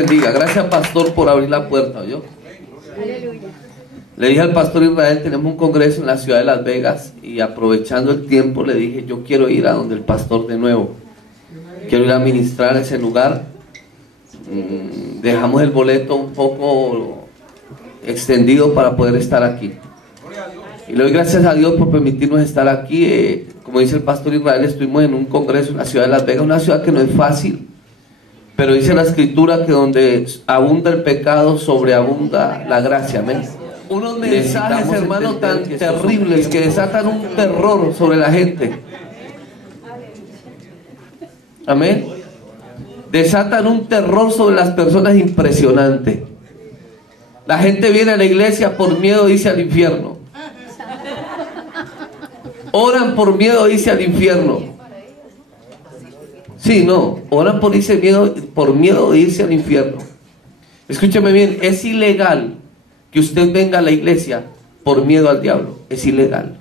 Bendiga. Gracias, pastor, por abrir la puerta. ¿Oyó? Aleluya. Le dije al pastor Israel, tenemos un congreso en la ciudad de Las Vegas, y aprovechando el tiempo le dije, yo quiero ir a donde el pastor de nuevo, quiero ir a ministrar a ese lugar. Dejamos el boleto un poco extendido para poder estar aquí, y le doy gracias a Dios por permitirnos estar aquí. Como dice el pastor Israel, estuvimos en un congreso en la ciudad de Las Vegas, una ciudad que no es fácil, pero dice la escritura que donde abunda el pecado, sobreabunda la gracia. Amén. Unos mensajes, hermano, tan terribles que desatan un terror sobre la gente. Amén. Desatan un terror sobre las personas impresionante. La gente viene a la iglesia por miedo, dice, al infierno. Oran por miedo, dice, al infierno. Sí, no, oran por miedo de irse al infierno. Escúchame bien, es ilegal que usted venga a la iglesia por miedo al diablo. Es ilegal.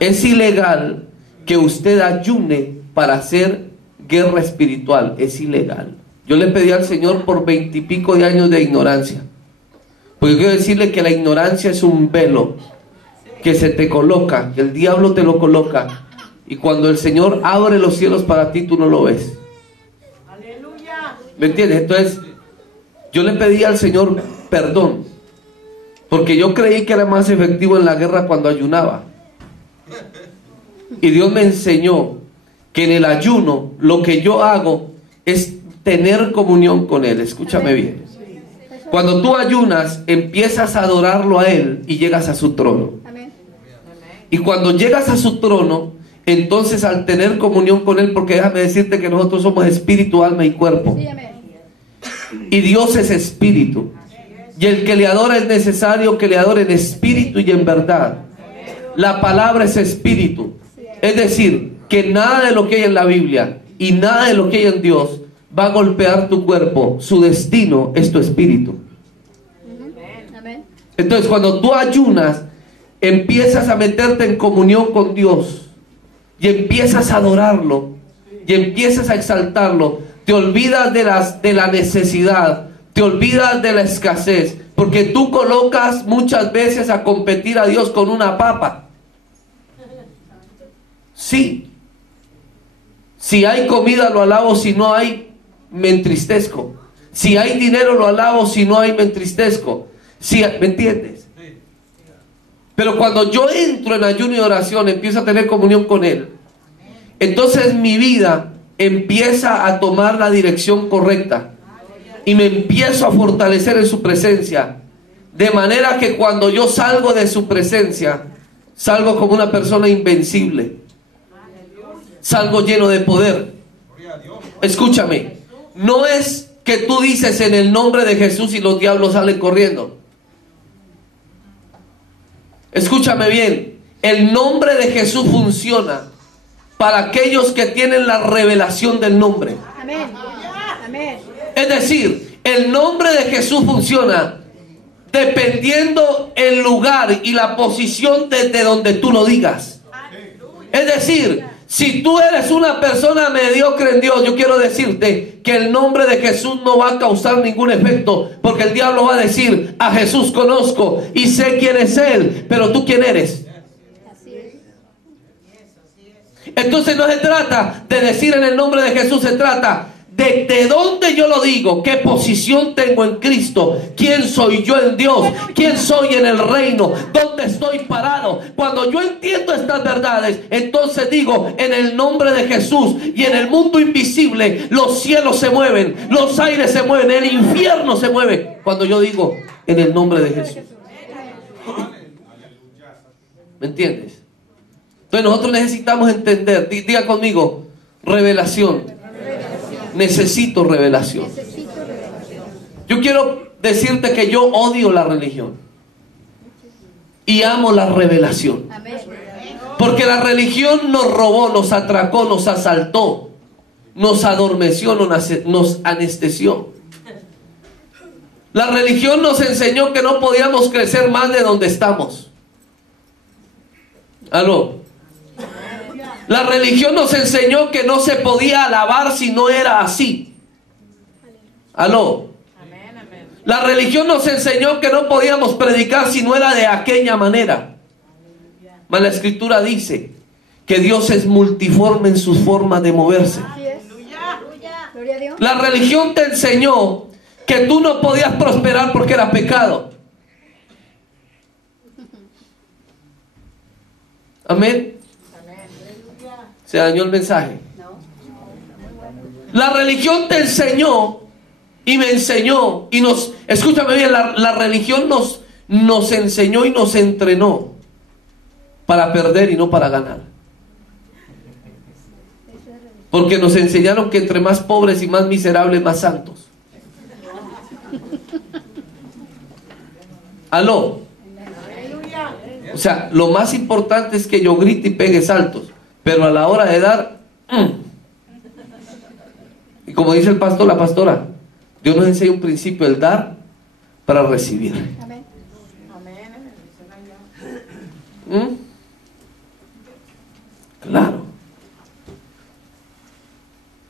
Es ilegal que usted ayune para hacer guerra espiritual. Es ilegal. Yo le pedí al Señor por 20 y pico de años de ignorancia, porque quiero decirle que la ignorancia es un velo que se te coloca, que el diablo te lo coloca, y cuando el Señor abre los cielos para ti, tú no lo ves. ¿Me entiendes? Entonces yo le pedí al Señor perdón, porque yo creí que era más efectivo en la guerra cuando ayunaba, y Dios me enseñó que en el ayuno lo que yo hago es tener comunión con Él. Escúchame bien. Cuando tú ayunas, empiezas a adorarlo a Él y llegas a su trono. Y cuando llegas a su trono, entonces al tener comunión con Él, porque déjame decirte que nosotros somos espíritu, alma y cuerpo, y Dios es espíritu, y el que le adora es necesario que le adore en espíritu y en verdad. La palabra es espíritu, es decir, que nada de lo que hay en la Biblia y nada de lo que hay en Dios va a golpear tu cuerpo. Su destino es tu espíritu. Entonces cuando tú ayunas, empiezas a meterte en comunión con Dios y empiezas a adorarlo y empiezas a exaltarlo. Te olvidas de la necesidad, te olvidas de la escasez, porque tú colocas muchas veces a competir a Dios con una papa. Sí. Si hay comida lo alabo, si no hay me entristezco. Si hay dinero lo alabo, si no hay me entristezco. ¿Me entiendes? Pero cuando yo entro en ayuno y oración, empiezo a tener comunión con Él, entonces mi vida empieza a tomar la dirección correcta y me empiezo a fortalecer en su presencia, de manera que cuando yo salgo de su presencia, salgo como una persona invencible, salgo lleno de poder. Escúchame, no es que tú dices en el nombre de Jesús y los diablos salen corriendo. Escúchame bien, el nombre de Jesús funciona para aquellos que tienen la revelación del nombre. Amén. Amén. Es decir, el nombre de Jesús funciona dependiendo el lugar y la posición desde donde tú lo digas. Es decir, si tú eres una persona mediocre en Dios, yo quiero decirte que el nombre de Jesús no va a causar ningún efecto, porque el diablo va a decir: a Jesús conozco y sé quién es Él, pero tú quién eres. Entonces no se trata de decir en el nombre de Jesús, se trata de dónde yo lo digo, qué posición tengo en Cristo, quién soy yo en Dios, quién soy en el reino, dónde estoy parado. Cuando yo entiendo estas verdades, entonces digo: en el nombre de Jesús, y en el mundo invisible los cielos se mueven, los aires se mueven, el infierno se mueve cuando yo digo en el nombre de Jesús. ¿Me entiendes? Entonces nosotros necesitamos entender, diga conmigo, revelación. Necesito revelación. Yo quiero decirte que yo odio la religión y amo la revelación, porque la religión nos robó, nos atracó, nos asaltó, nos adormeció, nos anestesió. La religión nos enseñó que no podíamos crecer más de donde estamos. ¿Aló? La religión nos enseñó que no se podía alabar si no era así. Aló. La religión nos enseñó que no podíamos predicar si no era de aquella manera. Mas la Escritura dice que Dios es multiforme en sus formas de moverse. Así es. Gloria a Dios. La religión te enseñó que tú no podías prosperar porque era pecado. Amén. Se dañó el mensaje. La religión te enseñó y me enseñó y nos, escúchame bien, la religión nos enseñó y nos entrenó para perder y no para ganar. Porque nos enseñaron que entre más pobres y más miserables, más santos. Aló. O sea, lo más importante es que yo grite y pegue saltos, pero a la hora de dar, y como dice el pastor, la pastora, Dios nos enseña un principio, el dar para recibir. Amén. Claro.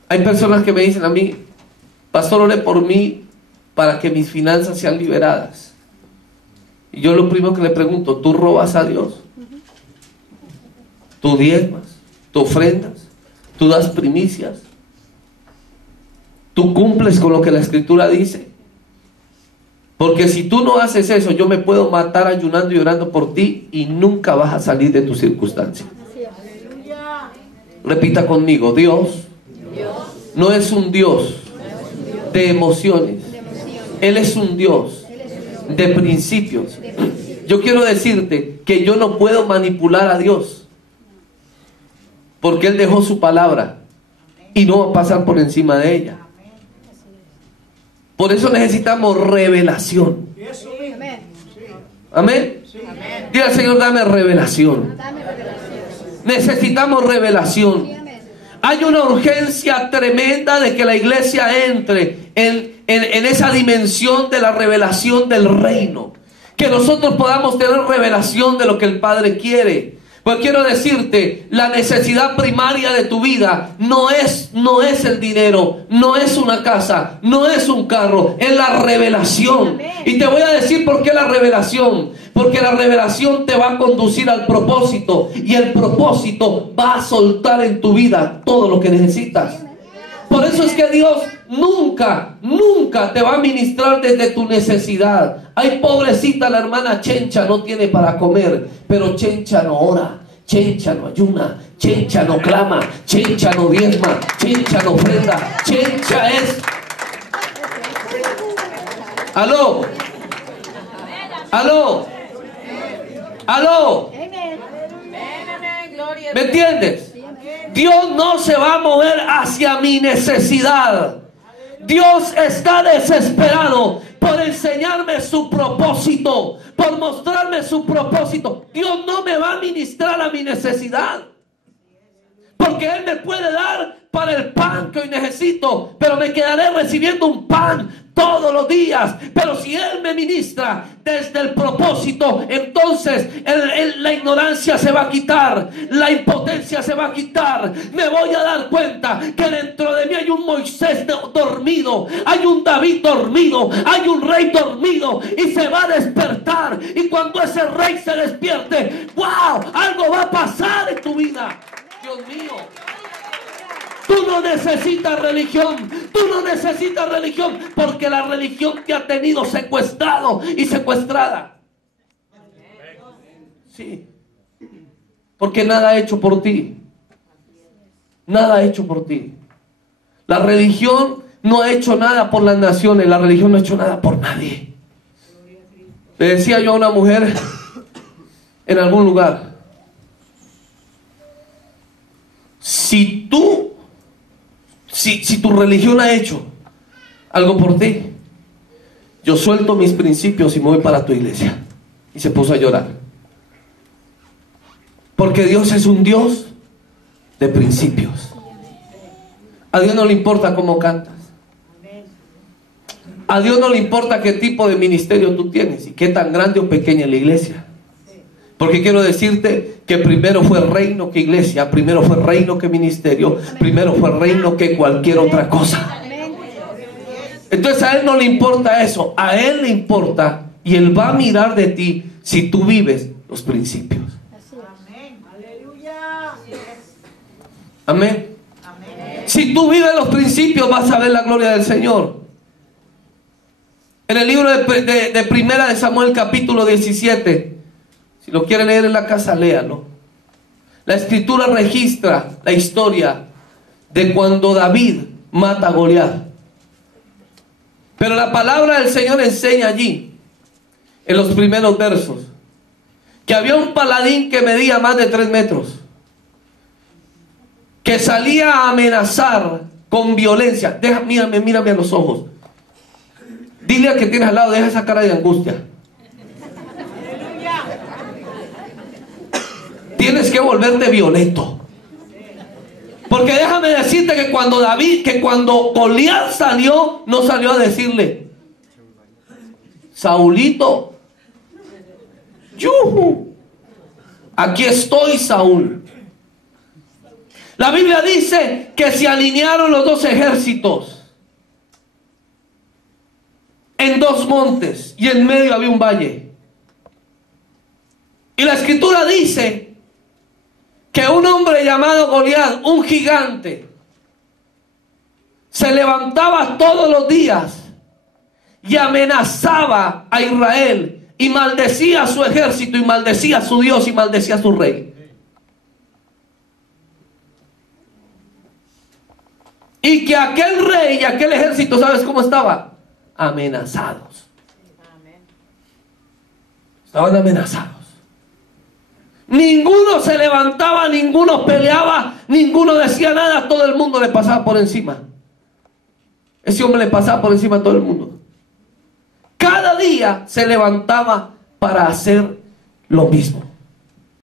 Hay personas que me dicen a mí, pastor, ore por mí para que mis finanzas sean liberadas. Y yo lo primero que le pregunto, ¿tú robas a Dios? ¿Tú diezmas? ¿Tú ofrendas? ¿Tú das primicias? ¿Tú cumples con lo que la Escritura dice? Porque si tú no haces eso, yo me puedo matar ayunando y orando por ti y nunca vas a salir de tu circunstancia. Repita conmigo, Dios no es un Dios de emociones. Él es un Dios de principios. Yo quiero decirte que yo no puedo manipular a Dios, porque Él dejó su palabra y no va a pasar por encima de ella. Por eso necesitamos revelación. Amén. Dile al Señor, dame revelación. Necesitamos revelación. Hay una urgencia tremenda de que la iglesia entre en esa dimensión de la revelación del reino. Que nosotros podamos tener revelación de lo que el Padre quiere. Pues quiero decirte, la necesidad primaria de tu vida no es el dinero, no es una casa, no es un carro, es la revelación. Y te voy a decir por qué la revelación. Porque la revelación te va a conducir al propósito, y el propósito va a soltar en tu vida todo lo que necesitas. Por eso es que Dios nunca te va a ministrar desde tu necesidad. Ay, pobrecita la hermana Chencha, no tiene para comer, pero Chencha no ora, Chencha no ayuna, Chencha no clama, Chencha no diezma, Chencha no ofrenda. Chencha es... Aló. Aló. Aló. ¿Me entiendes? Dios no se va a mover hacia mi necesidad. Dios está desesperado por enseñarme su propósito, por mostrarme su propósito. Dios no me va a ministrar a mi necesidad, porque Él me puede dar para el pan que hoy necesito, pero me quedaré recibiendo un pan todos los días. Pero si Él me ministra desde el propósito, entonces la ignorancia se va a quitar, la impotencia se va a quitar. Me voy a dar cuenta que dentro de mí hay un Moisés dormido, hay un David dormido, hay un rey dormido, y se va a despertar. Y cuando ese rey se despierte, ¡wow!, algo va a pasar en tu vida. Dios mío, tú no necesitas religión. Tú no necesitas religión, porque la religión te ha tenido secuestrado y secuestrada. Sí. Porque nada ha hecho por ti. Nada ha hecho por ti. La religión no ha hecho nada por las naciones. La religión no ha hecho nada por nadie. Le decía yo a una mujer en algún lugar: si tu religión ha hecho algo por ti, yo suelto mis principios y me voy para tu iglesia. Y se puso a llorar, porque Dios es un Dios de principios. A Dios no le importa cómo cantas. A Dios no le importa qué tipo de ministerio tú tienes y qué tan grande o pequeña es la iglesia. Porque quiero decirte que primero fue reino que iglesia, primero fue reino que ministerio, primero fue reino que cualquier otra cosa. Entonces a Él no le importa eso, a Él le importa, y Él va a mirar de ti si tú vives los principios. Amén. Aleluya. Amén. Si tú vives los principios, vas a ver la gloria del Señor. En el libro de Primera de Samuel, capítulo 17, si lo quiere leer en la casa, léalo. La escritura registra la historia de cuando David mata a Goliat. Pero la palabra del Señor enseña allí, en los primeros versos, que había un paladín que medía más de 3 metros, que salía a amenazar con violencia. Mírame a los ojos. Dile al que tienes al lado, deja esa cara de angustia. Tienes que volverte violento. Porque déjame decirte que cuando Goliat salió, no salió a decirle: Saulito, ¡yuhu! Aquí estoy, Saúl. La Biblia dice que se alinearon los dos ejércitos en 2 montes y en medio había un valle. Y la escritura dice que un hombre llamado Goliat, un gigante, se levantaba todos los días y amenazaba a Israel y maldecía a su ejército y maldecía a su Dios y maldecía a su rey. Y que aquel rey y aquel ejército, ¿sabes cómo estaba? Amenazados. Estaban amenazados. Ninguno se levantaba, ninguno peleaba, ninguno decía nada, todo el mundo le pasaba por encima. Ese hombre le pasaba por encima a todo el mundo. Cada día se levantaba para hacer lo mismo.